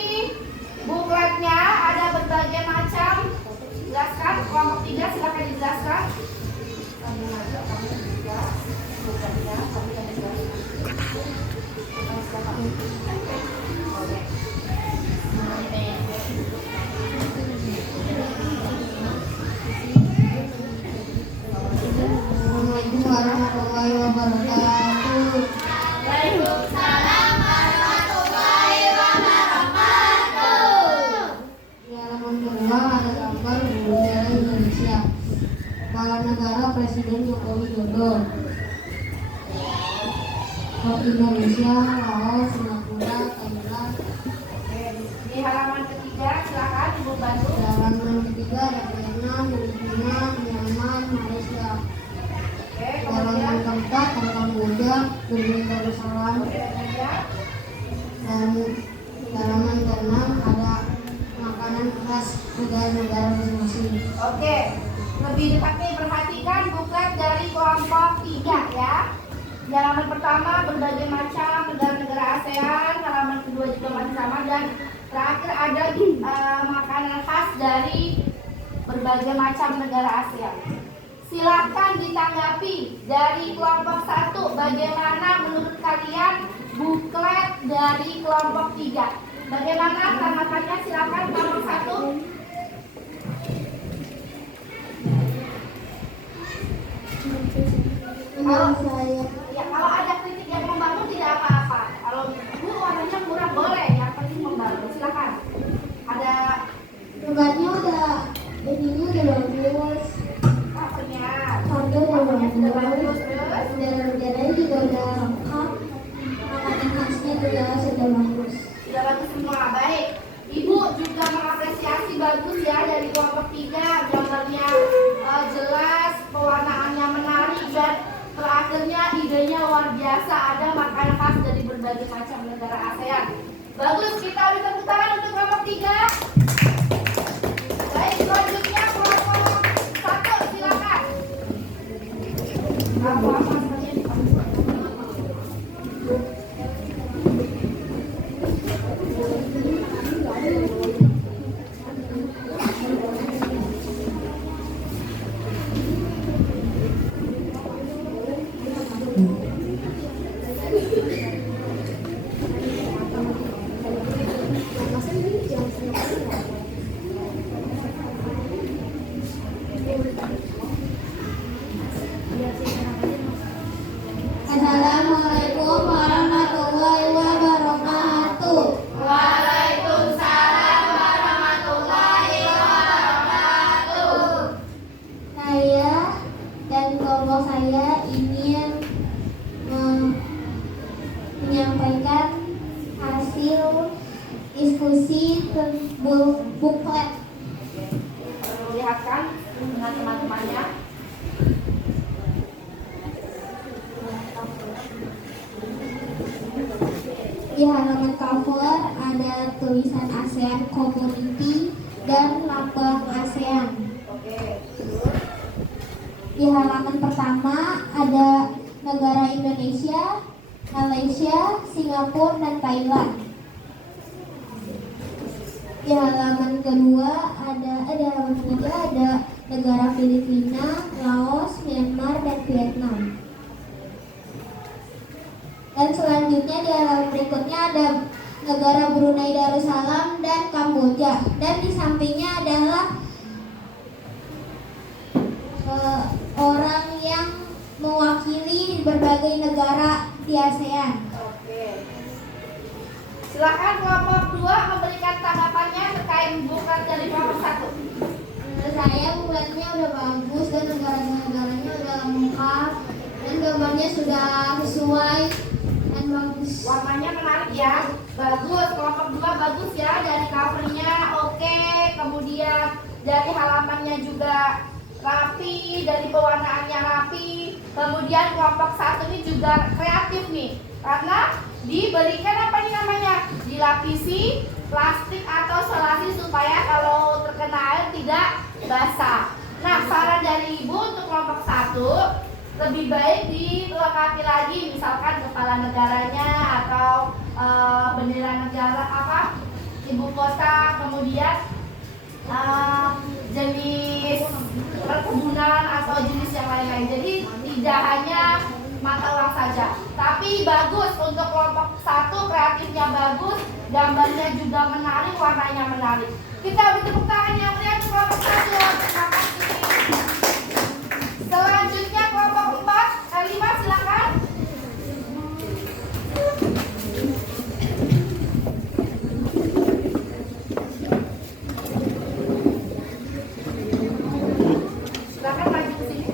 bukletnya ada berbagai macam. Jelaskan, kelompok 3 silakan dijelaskan. Sambil aja kami jelas bukletnya, kami akan jelaskan. Oke. Assalamualaikum warahmatullahi wabarakatuh. Waalaikumsalam warahmatullahi wabarakatuh. Di halaman kedua ada gambar bendera Indonesia. Kepala negara Presiden Joko Widodo. Indonesia, Laos, Singapura, Thailand. Oke, di halaman ketiga silakan Ibu bantu. Di halaman ketiga ada Vietnam, Filipina, Myanmar, Malaysia. Oke, Di halaman kemudian keempat ada Kamboja, Brunei Darussalam. Dan di halaman keenam ada makanan khas negara-negara masing-masing. Oke, lebih dekat nih perhatikan buklet dari kelompok 3 ya. Di halaman pertama berbagai macam negara-negara ASEAN, halaman kedua juga masih sama, dan terakhir ada makanan khas dari berbagai macam negara ASEAN. Silakan ditanggapi dari kelompok 1, bagaimana menurut kalian buklet dari kelompok 3? Bagaimana tanggapannya? Silakan kelompok 1. Menurut saya, Ya, kalau ada kritik yang membangun tidak apa-apa. Kalau Bu warnanya kurang boleh, yang penting membangun. Silakan. Ada debatnya udah ininya udah bagus, covernya. harga udah Sudah bagus, bagus, terus negara-negaranya juga udah lengkap, makanan khasnya juga sudah bagus. sudah bagus semua. Baik. Ibu juga mengapresiasi bagus ya dari kelompok 3, gambarnya jelas, pewarnaannya menarik, dan terakhirnya idenya luar biasa. Ada makanan khas dari berbagai macam negara ASEAN. Bagus, kita beri tepuk tangan untuk kelompok 3. Baik, selanjutnya kelompok 1, silakan. buklet. Perlihatkan dengan teman-temannya. Di halaman cover ada tulisan ASEAN Community dan lambang ASEAN. Oke. Di halaman pertama ada negara Indonesia, Malaysia, Singapura, dan Thailand. Di halaman kedua ada negara Filipina, Laos, Myanmar, dan Vietnam. Dan selanjutnya di halaman berikutnya ada negara Brunei Darussalam dan Kamboja. Dan di sampingnya adalah orang yang mewakili berbagai negara di ASEAN. Oke. Silakan kelompok 2 memberikan tanggapannya terkait buklet dari kelompok 1. Menurut saya bukletnya udah bagus dan negara-negaranya udah lengkap dan gambarnya sudah sesuai dan bagus. Warnanya menarik ya. Bagus, kelompok 2 bagus ya. Dari covernya oke. Kemudian dari halamannya juga rapi, dari pewarnaannya rapi. Kemudian kelompok 1 ini juga kreatif nih, karena diberikan apa nih namanya, dilapisi plastik atau selasi supaya kalau terkena air tidak basah. Nah, saran dari ibu untuk kelompok 1 lebih baik dilengkapi lagi, misalkan kepala negaranya atau bendera negara apa, ibu kota, kemudian jenis perkebunan atau jenis yang lain-lain. Jadi tidak hanya mata uang saja, tapi bagus untuk kelompok 1, kreatifnya bagus, gambarnya juga menarik, warnanya menarik. Kita beri tepuk tangan yang meriah untuk kelompok 1. Terima kasih. Selanjutnya kelompok 5 silakan. Silakan maju ke sini.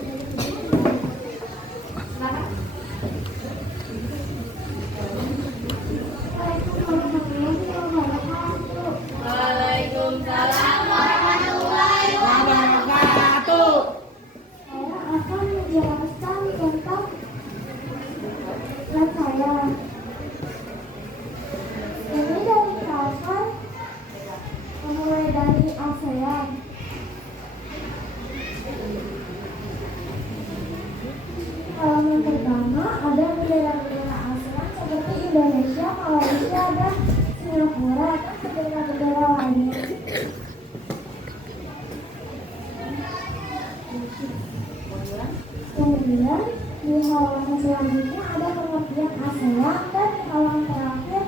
Silakan. Waalaikumsalam warahmatullahi wabarakatuh. Saya akan menjelaskan tentang buklet saya. Ini dari cover, mulai dari ASEAN. Halaman pertama ada bendera-bendera ASEAN seperti Indonesia, Malaysia, dan Singapura, dan bendera-bendera lainnya. Kemudian di halaman selanjutnya ada pengertian ASEAN dan di halaman terakhir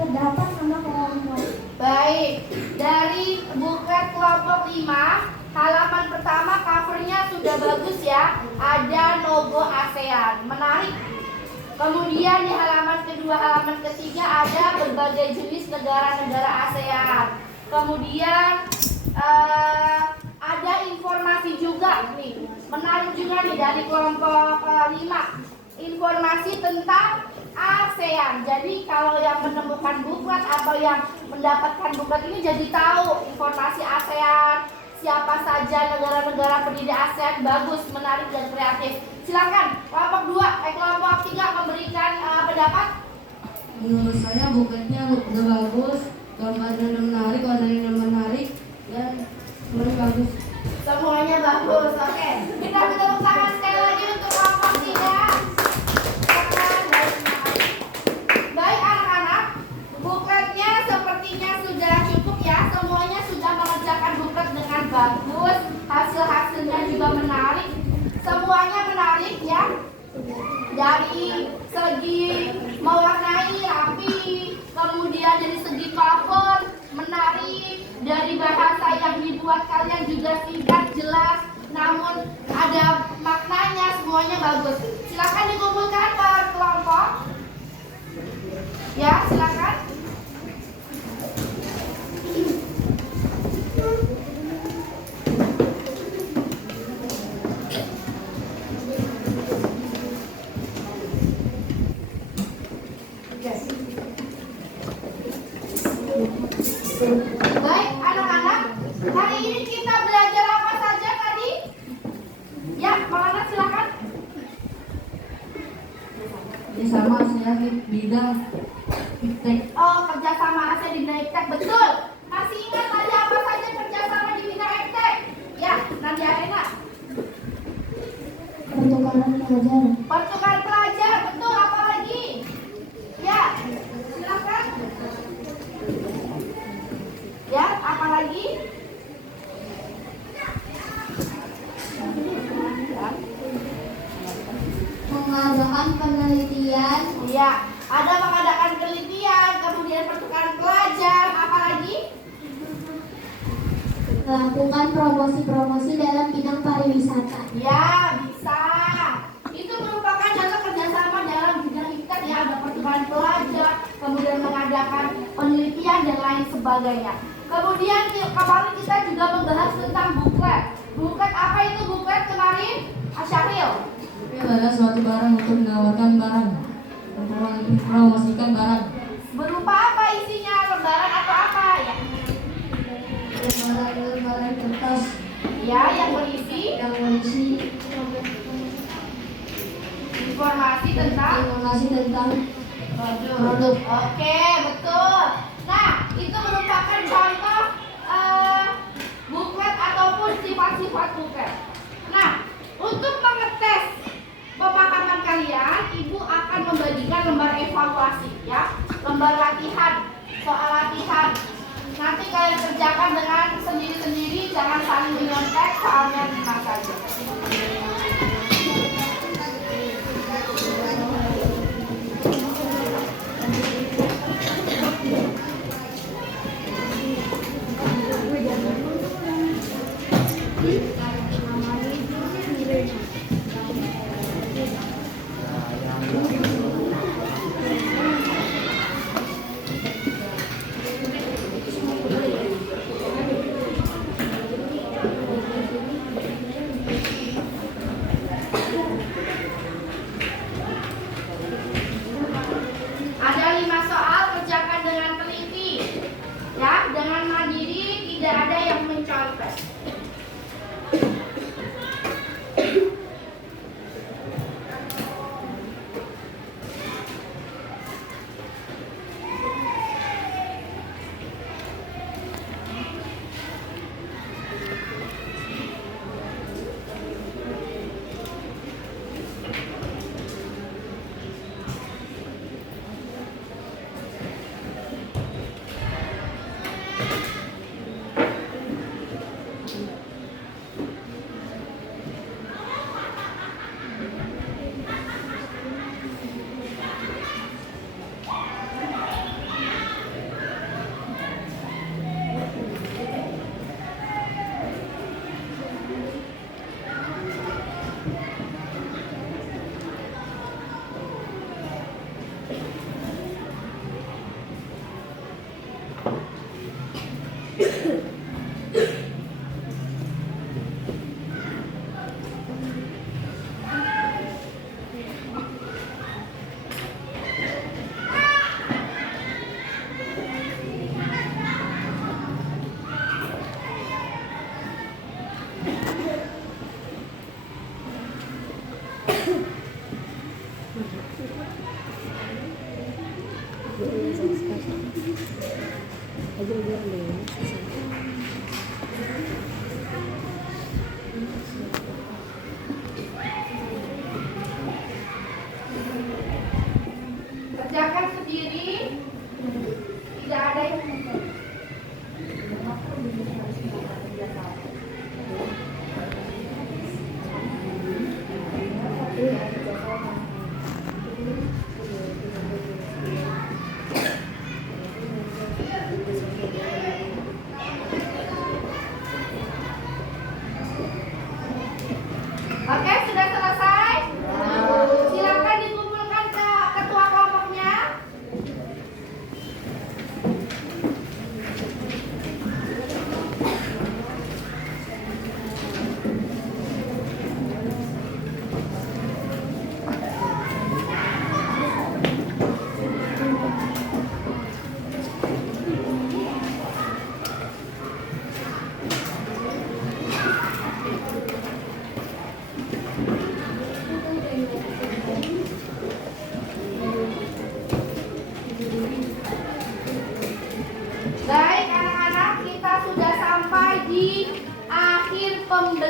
terdapat nama kelompok. Baik, dari buklet kelompok 5, halaman pertama covernya sudah bagus ya. Ada logo ASEAN, menarik. Kemudian di halaman kedua, halaman ketiga ada berbagai jenis negara-negara ASEAN. Kemudian ada informasi juga nih, menarik juga nih dari kelompok 5, informasi tentang ASEAN. Jadi kalau yang menemukan buklet atau yang mendapatkan buklet ini jadi tahu informasi ASEAN, siapa saja negara-negara pendiri ASEAN, bagus, menarik dan kreatif. Silakan kelompok 3 memberikan pendapat. Menurut saya bukletnya udah bagus, gambarnya menarik, warnanya menarik, dan semuanya bagus. Semuanya bagus, oke. Kita beri tepuk tangan sekali lagi untuk kelompok 3. Baik anak-anak, bukletnya sepertinya sudah cukup ya. Semuanya sudah mengerjakan buklet dengan bagus. Hasil-hasilnya juga menarik. Semuanya menarik ya. Dari segi mewarnai rapi, kemudian dari segi cover menarik, dari bahasa yang dibuat kalian juga singkat, jelas, namun ada maknanya, semuanya bagus. Silakan dikumpulkan per kelompok. Ya, silakan. Baik, anak bidang iptek. Oh, kerjasama ASEAN di bidang iptek, betul. Masih ingat tadi apa saja kerjasama di bidang iptek? Ya, Nadia Arena. Pertukaran pelajar. Pertukaran pelajar, betul. Apa lagi? Ya, silakan. Ya, apa lagi? Mengadakan penelitian. Iya, ada mengadakan penelitian, kemudian pertukaran pelajar, apa lagi? Melakukan promosi-promosi dalam bidang pariwisata. Ya, bisa. Itu merupakan contoh kerjasama dalam bidang iptek ya, ada pertukaran pelajar, kemudian mengadakan penelitian dan lain sebagainya. Kemudian kemarin kita juga membahas tentang buklet. Buklet apa itu buklet kemarin? Asyahril. Ini adalah suatu barang untuk menawarkan barang, mempromosikan barang. Berupa apa isinya? Lembaran atau apa ya? Lembaran kertas Ya, yang berisi yang berisi informasi tentang informasi tentang produk. Oke, betul. Nah, itu merupakan contoh buklet ataupun sifat-sifat buklet. Nah, untuk mengetes pemahaman kalian, Ibu akan membagikan lembar evaluasi ya, lembar latihan, soal latihan. Nanti kalian kerjakan dengan sendiri-sendiri, jangan saling menyontek, soalnya 5 saja. Ada 5 soal, kerjakan dengan teliti. Ya, dengan mandiri, tidak ada yang mencontek.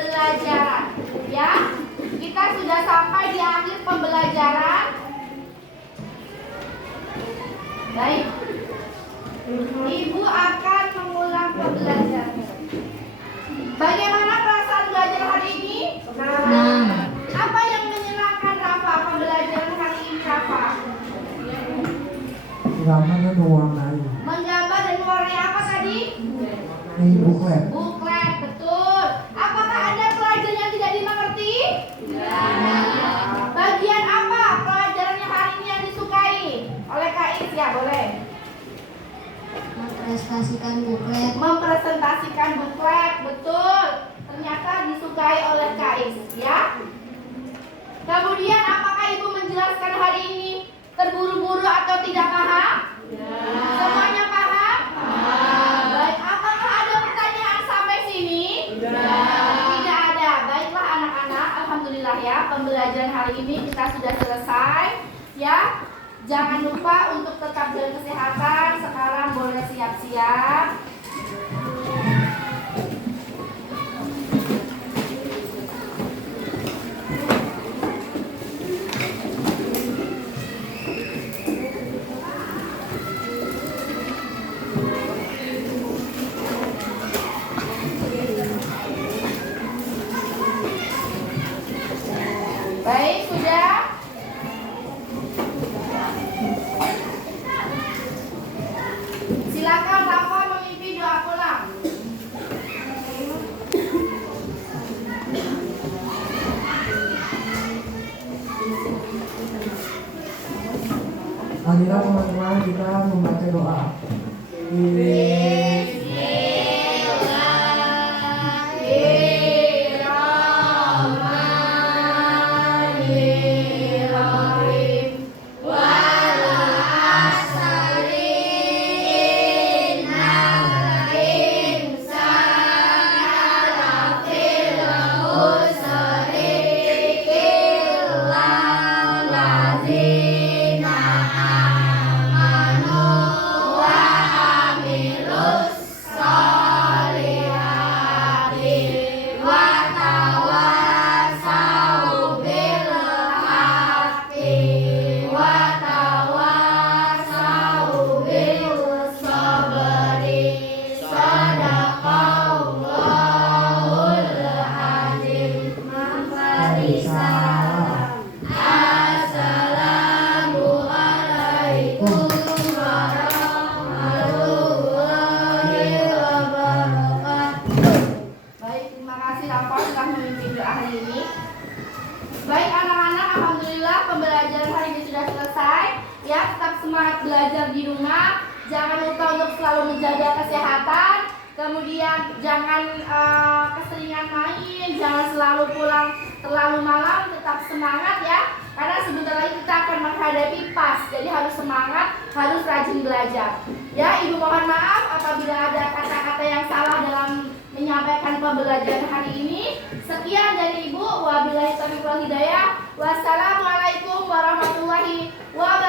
pembelajaran. Ya, kita sudah sampai di akhir pembelajaran. Baik, Ibu akan mengulang pembelajaran. Bagaimana perasaan belajar hari ini? Senang. Apa yang menyenangkan Rafa pembelajaran hari ini, Rafa? Gambarnya mewarnai. Menggambar dan mewarnai apa tadi? Ini buklet. Buklet, betul. Apakah ada pelajaran yang tidak dimengerti? Bagian apa pelajaran yang hari ini yang disukai oleh Kak Is? Ya, boleh. Mempresentasikan buklet. Mempresentasikan buklet, betul. Ternyata disukai oleh Kak Is, ya. Kemudian apakah Ibu menjelaskan hari ini terburu-buru atau tidak paham? Semuanya paham? Baik, apakah ada pertanyaan sampai sini? Tidak ada. Baiklah anak-anak, alhamdulillah ya, pembelajaran hari ini kita sudah selesai. Ya, jangan lupa untuk tetap jaga kesehatan. Sekarang boleh siap-siap. Baik, sudah? Silakan Rafa memimpin doa pulang. Marilah teman-teman kita membaca doa. Baik, terima kasih Rafa sudah memimpin doa hari ini. Baik anak-anak, alhamdulillah pembelajaran hari ini sudah selesai. Ya, tetap semangat belajar di rumah. Jangan lupa untuk selalu menjaga kesehatan. Kemudian jangan keseringan main, jangan selalu pulang terlalu malam. Tetap semangat ya, karena sebentar lagi kita akan menghadapi PAS. Jadi harus semangat, harus rajin belajar. Ya, Ibu mohon maaf apabila ada kata-kata yang salah dalam menyampaikan pembelajaran hari ini. Sekian dari Ibu. Wabillahi taufiq wal hidayah. Wassalamualaikum warahmatullahi wabarakatuh.